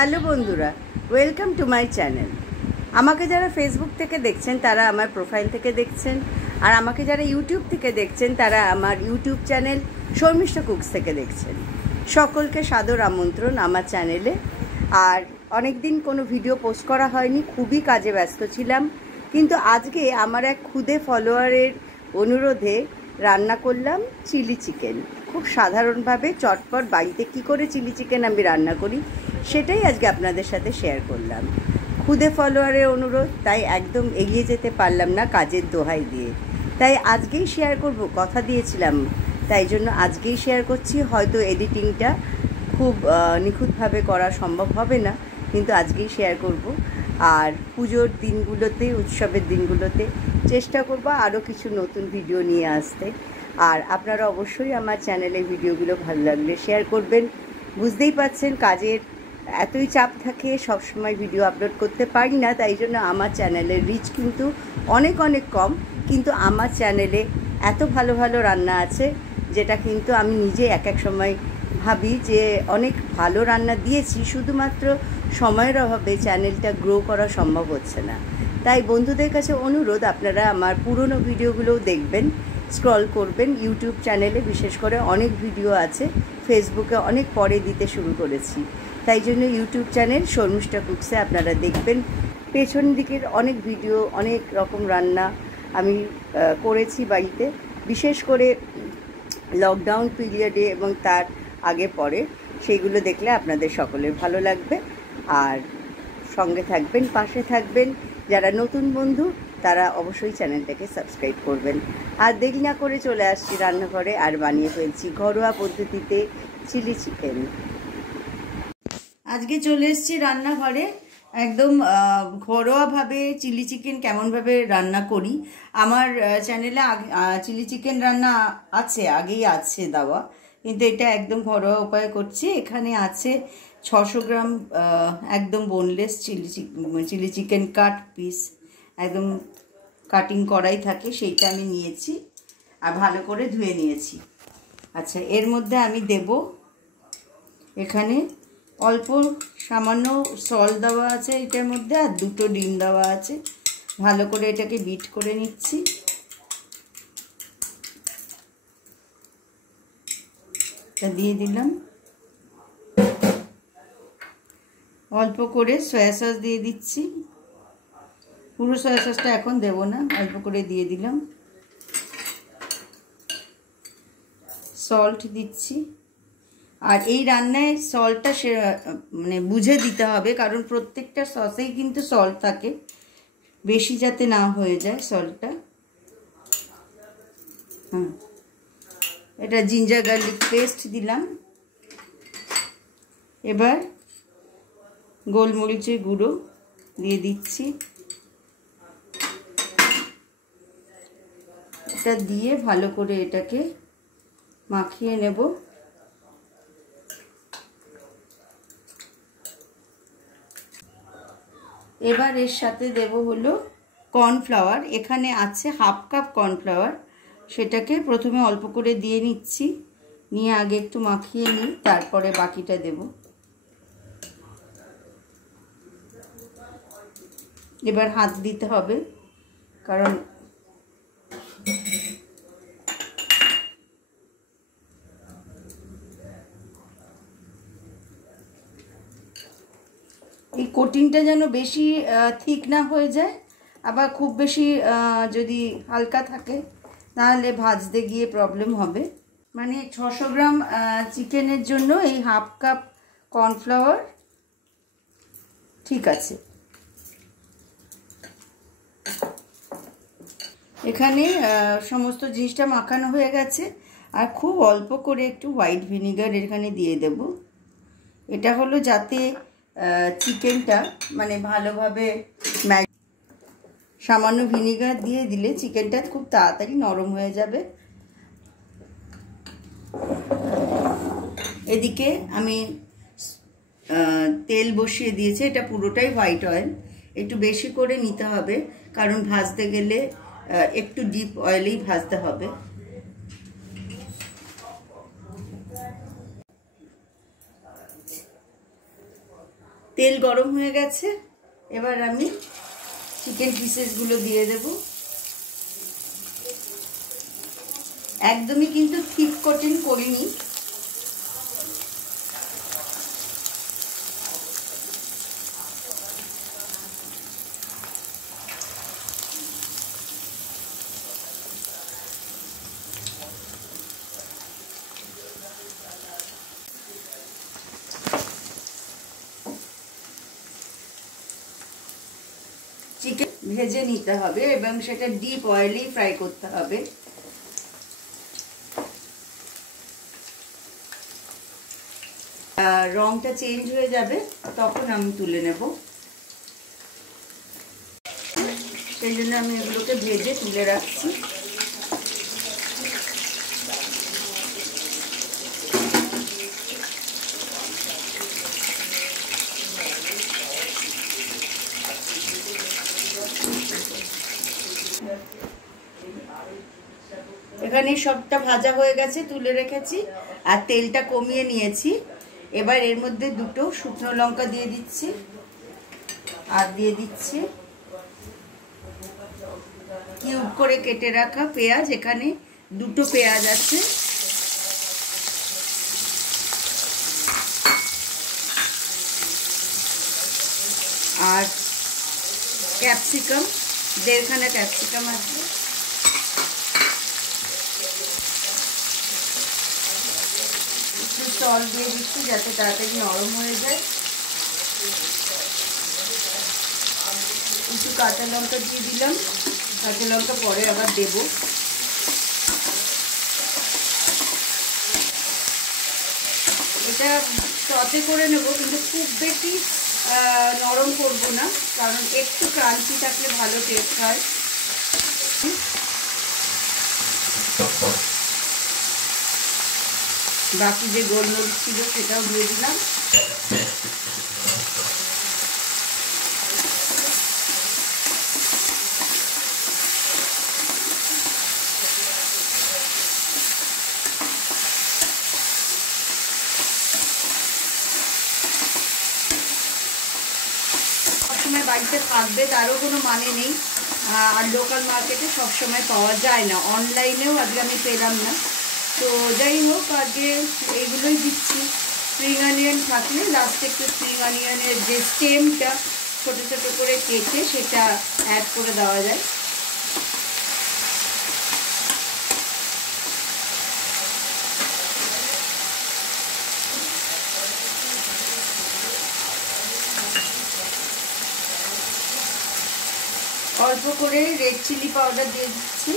Hello বন্ধুরা, welcome to my channel. আমাকে যারা ফেসবুক থেকে দেখছেন তারা আমার প্রোফাইল থেকে দেখছেন, আর আমাকে যারা ইউটিউব থেকে দেখছেন তারা আমার ইউটিউব চ্যানেল শর্মিষ্ঠা কুকস থেকে দেখছেন। সকলকে সাদর আমন্ত্রণ আমার চ্যানেলে। আর অনেক দিন কোনো ভিডিও পোস্ট করা হয়নি, খুবই কাজে ব্যস্ত ছিলাম, কিন্তু আজকে আমার এক খুদে ফলোয়ারের অনুরোধে রান্না করলাম চিলি চিকেন। খুব সাধারণভাবে চটপট বাড়িতে কি করে চিলি চিকেন আমি রান্না করি সেটাই আজকে আপনাদের সাথে শেয়ার করলাম। খুদে ফলোয়ারের অনুরোধ, তাই একদম এগিয়ে যেতে পারলাম না কাজের দোহাই দিয়ে, তাই আজকেই শেয়ার করব, কথা দিয়েছিলাম, তাই জন্য আজকেই শেয়ার করছি। হয়তো এডিটিংটা খুব নিখুঁতভাবে করা সম্ভব হবে না, কিন্তু আজকেই শেয়ার করব। আর পুজোর দিনগুলোতে, উৎসবের দিনগুলোতে চেষ্টা করব আরও কিছু নতুন ভিডিও নিয়ে আসতে। আর আপনারা অবশ্যই আমার চ্যানেলে ভিডিওগুলো ভালো লাগলে শেয়ার করবেন। বুঝতেই পারছেন কাজের এতই চাপ থাকে, সবসময় ভিডিও আপলোড করতে পারি না, তাই জন্য আমার চ্যানেলের রিচ কিন্তু অনেক কম। কিন্তু আমার চ্যানেলে এত ভালো ভালো রান্না আছে যেটা কিন্তু আমি নিজে এক সময় ভাবি যে অনেক ভালো রান্না দিয়েছি, শুধুমাত্র সময়ের অভাবে চ্যানেলটা গ্রো করা সম্ভব হচ্ছে না। তাই বন্ধুদের কাছে অনুরোধ, আপনারা আমার পুরনো ভিডিওগুলোও দেখবেন, স্ক্রল করবেন। ইউটিউব চ্যানেলে বিশেষ করে অনেক ভিডিও আছে, ফেসবুকে অনেক পরে দিতে শুরু করেছি, তাই জন্য ইউটিউব চ্যানেল শর্মিষ্ঠা কুকসে আপনারা দেখবেন। পেছন দিকের অনেক ভিডিও, অনেক রকম রান্না আমি করেছি বাড়িতে, বিশেষ করে লকডাউন পিরিয়ডে এবং তার আগে পরে। সেইগুলো দেখলে আপনাদের সকলের ভালো লাগবে। আর সঙ্গে থাকবেন, পাশে থাকবেন। যারা নতুন বন্ধু তারা অবশ্যই চ্যানেলটাকে সাবস্ক্রাইব করবেন। আর দেরি না করে চলে আসছি রান্নাঘরে, আর বানিয়ে ফেলছি ঘরোয়া পদ্ধতিতে চিলি চিকেন। আজকে চলে এসেছি রান্নাঘরে, একদম ঘরোয়াভাবে চিলি চিকেন কেমনভাবে রান্না করি। আমার চ্যানেলে চিলি চিকেন রান্না আছে, আগেই আছে দেওয়া, কিন্তু এটা একদম ঘরোয়া উপায়ে করছি। এখানে আছে 600 গ্রাম একদম boneless chilli chicken cut piece, একদম কাটিং করাই থাকে, সেইটা আমি নিয়েছি আর ভালো করে ধুয়ে নিয়েছি। আচ্ছা, এর মধ্যে আমি দেব, এখানে অল্প সামান্য সল্ট দেওয়া আছে এটার মধ্যে, আর 2টো ডিম দেওয়া আছে। ভালো করে এটাকে বিট করে নিচ্ছি। এটা দিয়ে দিলাম। অল্প করে সয়া সস দিয়ে দিচ্ছি, পুরো সয়া সসটা এখন দেব না, অল্প করে দিয়ে দিলাম। সল্ট দিচ্ছি, আর এই রান্নায় সল্টটা মানে বুঝে দিতে হবে, কারণ প্রত্যেকটা সসেই কিন্তু সল্ট থাকে, বেশি যাতে না হয়ে যায় সল্টটা। এটা জিঞ্জার গার্লিক পেস্ট দিলাম। এবার গোলমরিচের গুঁড়ো দিয়ে দিচ্ছি। এটা দিয়ে ভালো করে এটাকে মাখিয়ে নেব। এবার এর সাথে দেব হলো কর্নফ্লাওয়ার। এখানে আছে 1/2 কাপ কর্নফ্লাওয়ার, সেটাকে প্রথমে অল্প করে দিয়ে নিচ্ছি, নিয়ে আগে একটু মাখিয়ে নিই, তারপরে বাকিটা দেব। এবার হাত দিতে হবে, কারণ এই কোটিংটা যেন বেশি থিক না হয়ে যায়, আবার খুব বেশি যদি হালকা থাকে তাহলে ভাজতে গিয়ে প্রবলেম হবে। মানে 600 গ্রাম চিকেনের জন্য এই 1/2 কাপ কর্নফ্লাওয়ার ঠিক আছে। এখানে সমস্ত জিনিসটা মাখানো হয়ে গেছে, আর খুব অল্প করে একটু হোয়াইট ভিনিগার এখানে দিয়ে দেব। এটা হলো যাতে চিকেনটা মানে ভালোভাবে সামান্য ভিনিগার দিয়ে দিলে চিকেনটা খুব তাড়াতাড়ি নরম হয়ে যাবে। এদিকে আমি তেল বসিয়ে দিয়েছি, এটা পুরোটাই হোয়াইট অয়েল, একটু বেশি করে নিতে হবে, কারণ ভাজতে গেলে একটু ডিপ অয়েলেই ভাজতে হবে। তেল গরম হয়ে গেছে, এবার আমি চিকেন পিসেসগুলো দিয়ে দেব। একদমই কিন্তু থিক কোটিং করিনি, চিকেন ভেজে নিতে হবে এবং সেটা ডিপ অয়েলেই ফ্রাই করতে হবে। রংটা চেঞ্জ হয়ে যাবে তখন আমি তুলে নেব, সেই জন্য আমি এগুলোকে ভেজে তুলে রাখছি। এখানে সবটা ভাজা হয়ে গেছে, তুলে রেখেছি আর তেলটা কমিয়ে নিয়েছি। এবার এর মধ্যে দুটো শুকনো লঙ্কা দিয়ে দিচ্ছি আর দিয়ে দিচ্ছি কিউব করে কেটে রাখা পেঁয়াজ। এখানে দুটো পেঁয়াজ আছে, আর ক্যাপসিকাম, 1.5 খানা ক্যাপসিকাম আছে। একটু সল্ট দিয়ে দিচ্ছি যাতে তাড়াতাড়ি নরম হয়ে যায়। একটু কাঁচা লঙ্কা দিয়ে দিলাম, কাঁচা লঙ্কা পরে আবার দেব। এটা সতে করে নেব, কিন্তু খুব বেশি নরম করব না, কারণ একটু ক্রাঞ্চি থাকলে ভালো টেস্ট হয়। বাকি যে গোলমরিচ ছিল সেটাও দিয়ে দিলাম। সবসময় বাড়িতে থাকবে তারও কোনো মানে নেই, আর লোকাল মার্কেটে সবসময় পাওয়া যায় না, অনলাইনেও আজকে আমি পেলাম না। তো যাই হোক, আজকে এইগুলোই দিচ্ছি। স্প্রিং অনিয়ন থাকলে লাস্টে একটু স্প্রিং অনিয়নের যে স্টেমটা ছোটো ছোটো করে কেটে সেটা অ্যাড করে দেওয়া যায়। অল্প করে রেড চিলি পাউডার দিয়ে দিচ্ছি,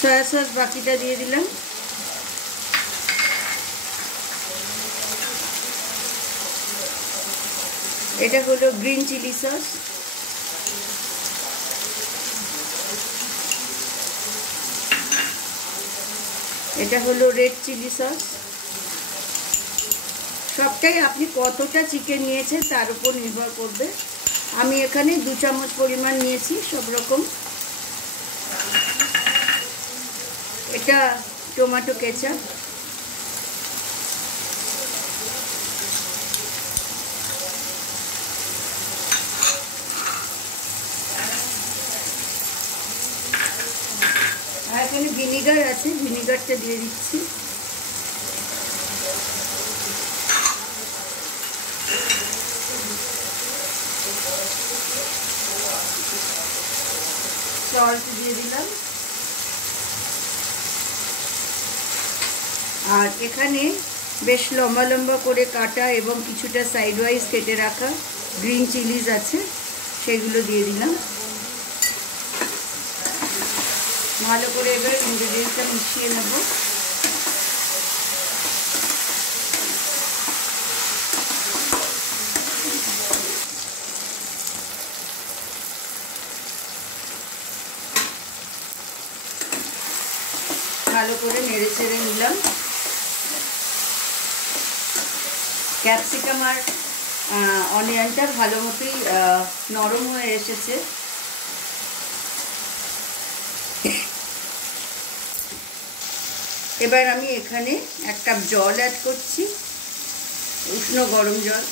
সয়া সস বাকিটা দিয়ে দিলাম। এটা হলো গ্রিন চিলি সস, এটা হলো রেড চিলি সস। সবটাই আপনি কতটা চিকেন নিয়েছেন তার উপর নির্ভর করবে। আমি এখানে 2 চামচ পরিমাণ নিয়েছি সব রকম। এটা টমেটো কেচাপ, আর এখানে ভিনিগার আছে, ভিনিগারটা দিয়ে দিচ্ছি। সল্ট দিয়ে দিলাম, আর এখানে বেশ লম্বা লম্বা করে কাটা এবং কিছুটা সাইড ওয়াইজ কেটে রাখা গ্রিন চিলিজ আছে, সেগুলো দিয়ে দিলাম। ভালো করে এবার ইনগ্রেডিয়েন্টসটা মিশিয়ে নেব। ভালো করে নেড়ে চেড়ে নিলাম। ক্যাপসিকাম আর অনিয়নটা ভালো মতোই নরম হয়ে এসেছে। এবার আমি এখানে 1 কাপ জল অ্যাড করছি, উষ্ণ গরম জল।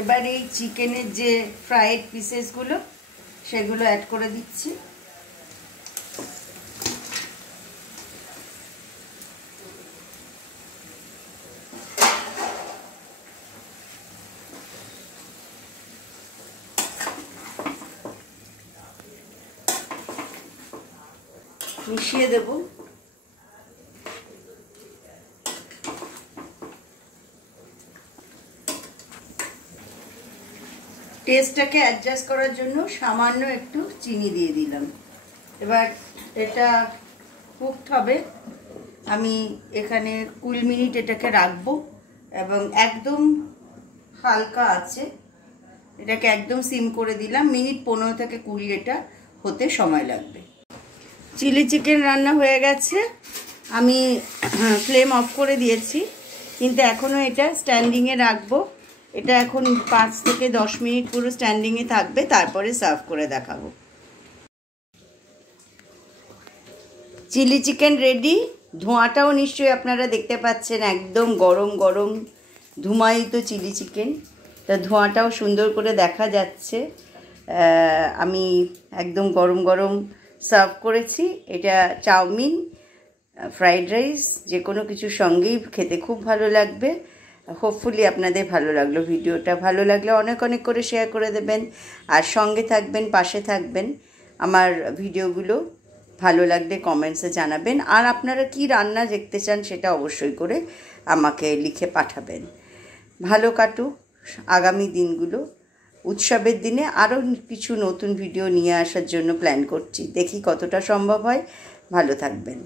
এবার এই চিকেনের যে ফ্রাইড পিসেসগুলো সেগুলো অ্যাড করে দিচ্ছি। মিশিয়ে দেব। টেস্টটাকে অ্যাডজাস্ট করার জন্য সামান্য একটু চিনি দিয়ে দিলাম। এবার এটা কুকড হবে। আমি এখানে 20 মিনিট এটাকে রাখবো এবং একদম হালকা আছে, এটাকে একদম সিম করে দিলাম। মিনিট 15 থেকে 20 এটা হতে সময় লাগবে। চিলি চিকেন রান্না হয়ে গেছে, আমি ফ্লেম অফ করে দিয়েছি, কিন্তু এখনও এটা স্ট্যান্ডিংয়ে রাখবো। এটা এখন 5 থেকে 10 মিনিট পুরো স্ট্যান্ডিংয়ে থাকবে, তারপরে সার্ভ করে দেখাবো। Chilli chicken ready. ধোঁয়াটাও নিশ্চয়ই আপনারা দেখতে পাচ্ছেন, একদম গরম গরম ধুমায়িত চিলি চিকেন। তা ধোঁয়াটাও সুন্দর করে দেখা যাচ্ছে। আমি একদম গরম গরম সার্ভ করেছি। এটা চাউমিন, ফ্রাইড রাইস যে কোনো কিছুর সঙ্গেই খেতে খুব ভালো লাগবে। হোপফুলি আপনাদের ভালো লাগলো। ভিডিওটা ভালো লাগলে অনেক অনেক করে শেয়ার করে দেবেন, আর সঙ্গে থাকবেন, পাশে থাকবেন। আমার ভিডিওগুলো ভালো লাগলে কমেন্টসে জানাবেন, আর আপনারা কি রান্না দেখতে চান সেটা অবশ্যই করে আমাকে লিখে পাঠাবেন। ভালো কাটুক আগামী দিনগুলো। উৎসবের দিনে আরও কিছু নতুন ভিডিও নিয়ে আসার জন্য প্ল্যান করছি, দেখি কতটা সম্ভব হয়। ভালো থাকবেন।